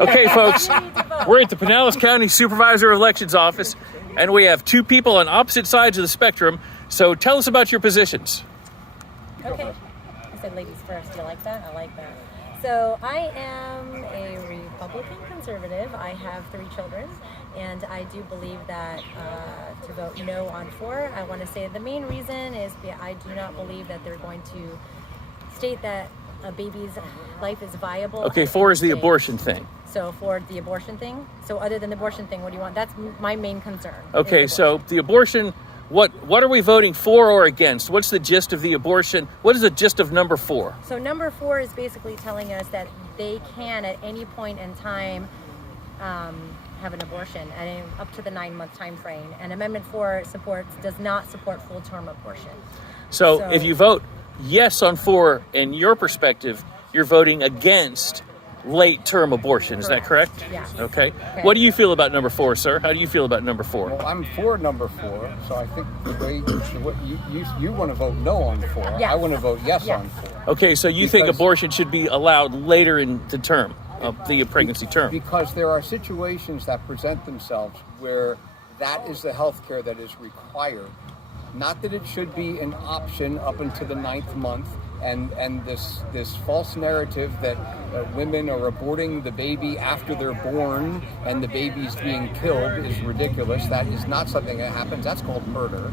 Okay, folks, we're at the Pinellas County Supervisor of Elections office, and we have two people on opposite sides of the spectrum. So tell us about your positions. Okay. I said ladies first. Do you like that? I like that. So I am a Republican conservative. I have 3 children, and I do believe that to vote no on 4. I want to say the main reason is I do not believe that they're going to state that a baby's life is viable. Okay, 4 is the abortion thing. So for the abortion thing. So other than the abortion thing, what do you want? That's my main concern. Okay, so the abortion, what are we voting for or against? What's the gist of the abortion? What is the gist of number 4? So number 4 is basically telling us that they can at any point in time have an abortion and up to the 9-month time frame. And Amendment 4 does not support full-term abortion. So if you vote yes on 4, in your perspective, you're voting against late-term abortion. Is that correct? Yes. Okay. What do you feel about number 4, sir? How do you feel about number 4? Well, I'm for number 4, so I think the way you want to vote no on 4. Yes. I want to vote yes on 4. Okay, so you think abortion should be allowed later in the term of the pregnancy term? Because there are situations that present themselves where that is the health care that is required. Not that it should be an option up until the 9th month. And this false narrative that women are aborting the baby after they're born and the baby's being killed is ridiculous. That is not something that happens. That's called murder.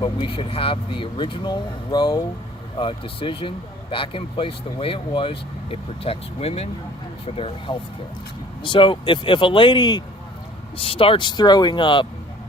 But we should have the original Roe decision back in place the way it was. It protects women for their health care. So if a lady starts throwing up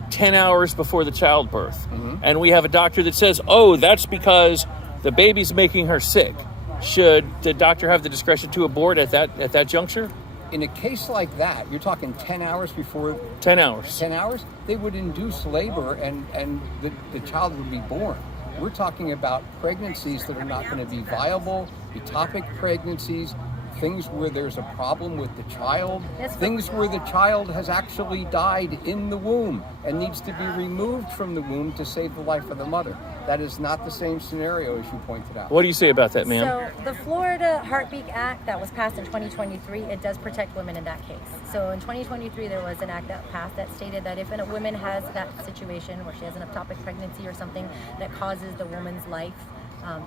10 hours before the childbirth, and we have a doctor that says, oh, that's because the baby's making her sick, should the doctor have the discretion to abort at that juncture? In a case like that, you're talking 10 hours before... 10 hours. 10 hours? They would induce labor and the child would be born. We're talking about pregnancies that are not going to be viable, ectopic pregnancies, things where there's a problem with the child, things where the child has actually died in the womb and needs to be removed from the womb to save the life of the mother. That is not the same scenario as you pointed out. What do you say about that, ma'am? So the Florida Heartbeat Act that was passed in 2023, it does protect women in that case. So in 2023, there was an act that passed that stated that if a woman has that situation where she has an ectopic pregnancy or something that causes the woman's life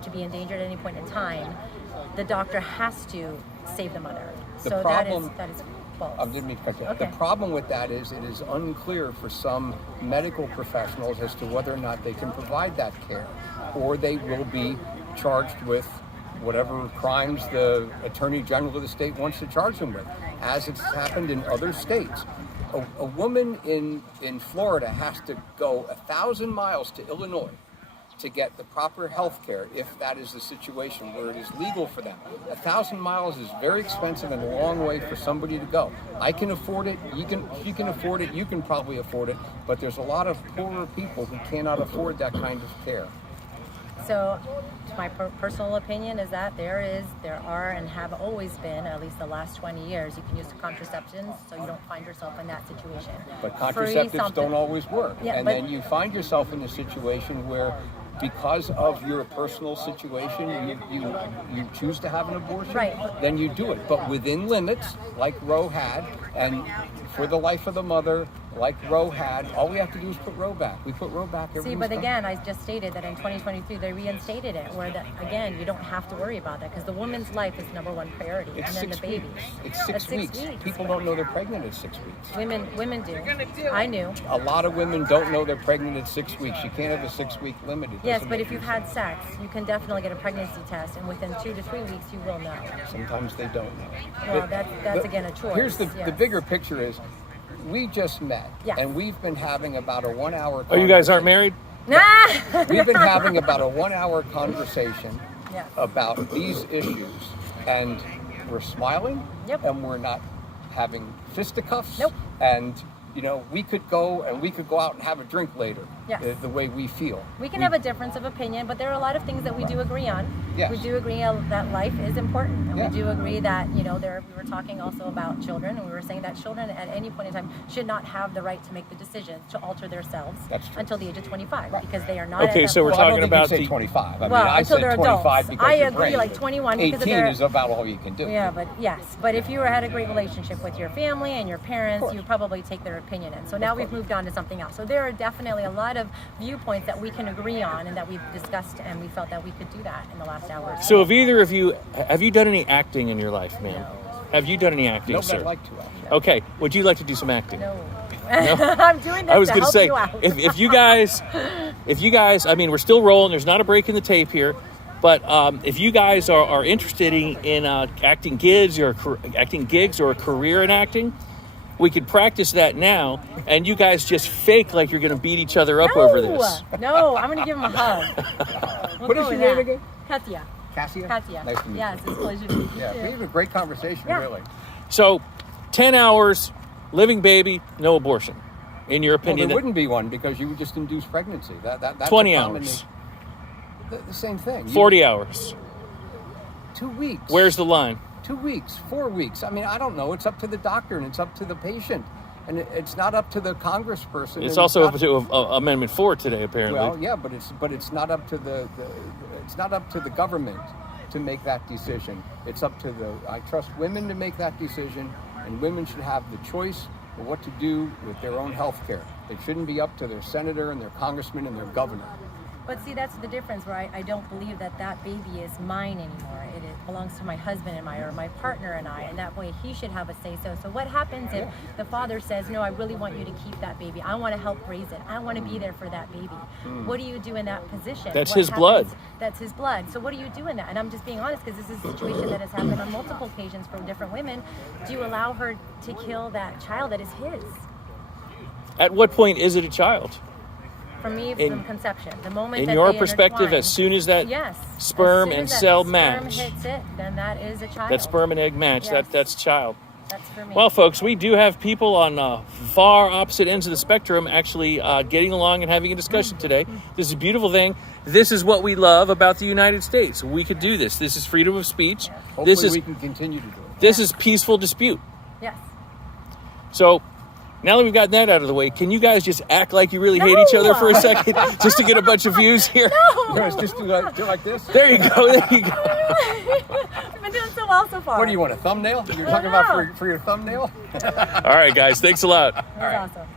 to be endangered at any point in time, the doctor has to save the mother. That is false. I didn't mean to cut you. Okay. The problem with that is it is unclear for some medical professionals as to whether or not they can provide that care, or they will be charged with whatever crimes the Attorney General of the state wants to charge them with, as it's happened in other states. A woman in Florida has to go 1,000 miles to Illinois to get the proper health care if that is the situation where it is legal for them. 1,000 miles is very expensive and a long way for somebody to go. I can afford it, you can afford it, you can probably afford it, but there's a lot of poorer people who cannot afford that kind of care. So my personal opinion is that there are and have always been, at least the last 20 years, you can use contraceptions so you don't find yourself in that situation. But contraceptives don't always work. Yeah, then you find yourself in a situation where because of your personal situation, you choose to have an abortion, right, then you do it. But within limits, like Roe had, and for the life of the mother, like Roe had, all we have to do is put Roe back. We put Roe back every time. See, but again, I just stated that in 2023, they reinstated it, where again, you don't have to worry about that, because the woman's life is number one priority, It's and then the 6 baby. weeks. It's 6 weeks. People don't know they're pregnant at 6 weeks. Women do. I knew. A lot of women don't know they're pregnant at 6 weeks. You can't have a 6-week limit. Yes, but if you've had sex, you can definitely get a pregnancy test, and within 2 to 3 weeks, you will know. Sometimes they don't know. Well, that's again a choice. Here's the bigger picture is, we just met, and we've been having about a 1 hour conversation. Oh, you guys aren't married? We've been having about a 1 hour conversation about these issues, and we're smiling, and we're not having fisticuffs, and we could go out and have a drink later. Yes. The way we feel. We can have a difference of opinion, but there are a lot of things that we do agree on. Yes. We do agree that life is important, and Yes. we do agree that we were talking also about children, and we were saying that children at any point in time should not have the right to make the decision to alter themselves That's true. until the age of 25, Right. because they are not. Okay, at so we're that Well, I talking don't think about you say the 25. I Well, mean, I until said they're 25 adults. because I your agree, brain, like but 21 because 18 they're- is about all you can do. Yeah, but if you had a great relationship with your family and your parents, you would probably take their opinion in. So now we've moved on to something else. So there are definitely a lot of viewpoints that we can agree on and that we've discussed, and we felt that we could do that in the last hour. So have either of you, have you done any acting in your life, ma'am? No. Have you done any acting, Nope, sir? I'd like to. Actually. Okay, would you like to do some acting? No. I'm doing this I was to going to help say, you out. if you guys, I mean, we're still rolling. There's not a break in the tape here, but if you guys are interested in acting gigs or a career in acting, we could practice that now, and you guys just fake like you're going to beat each other up over this. No, I'm going to give him a hug. We'll What go is your with name that. again? Katia. Cassia? Katia. Nice to meet Yes, you. it's a pleasure to meet you Yeah, too. we had a great conversation, Yeah. really. So, 10 hours, living baby, no abortion. In your Well, opinion, there wouldn't be one because you would just induce pregnancy. That's 20 a common- hours. The same thing. 40 hours. 2 weeks. Where's the line? 2 weeks, 4 weeks. I mean, I don't know. It's up to the doctor and it's up to the patient, and it's not up to the congressperson. It's and also not- up to Amendment 4 today, apparently. Well, yeah, but it's not up to it's not up to the government to make that decision. It's up to I trust women to make that decision, and women should have the choice of what to do with their own health care. It shouldn't be up to their senator and their congressman and their governor. But see, that's the difference where I don't believe that baby is mine anymore. It belongs to my husband and my partner and I, and that way he should have a say-so. So what happens if the father says, no, I really want you to keep that baby. I want to help raise it. I want to be there for that baby. What do you do in that position? That's What his blood. That's his blood. So what do you do in that? And I'm just being honest because this is a situation that has happened on multiple occasions for different women. Do you allow her to kill that child that is his? At what point is it a child? For me, from conception, the moment In that your they perspective, intertwine, as soon as that yes, sperm as soon and as that cell sperm match, hits it, then that is a child. that sperm and egg match, Yes. that's child. That's for me. Well, folks, we do have people on far opposite ends of the spectrum actually getting along and having a discussion today. This is a beautiful thing. This is what we love about the United States. We could do this. This is freedom of speech. Hopefully we can continue to do it. This is peaceful dispute. Yes. So now that we've gotten that out of the way, can you guys just act like you really hate each other for a second just to get a bunch of views here? You guys just do like this? There you go. There you go. I've been doing so well so far. What do you want, a thumbnail? You're talking about for your thumbnail? All right, guys. Thanks a lot. That was awesome.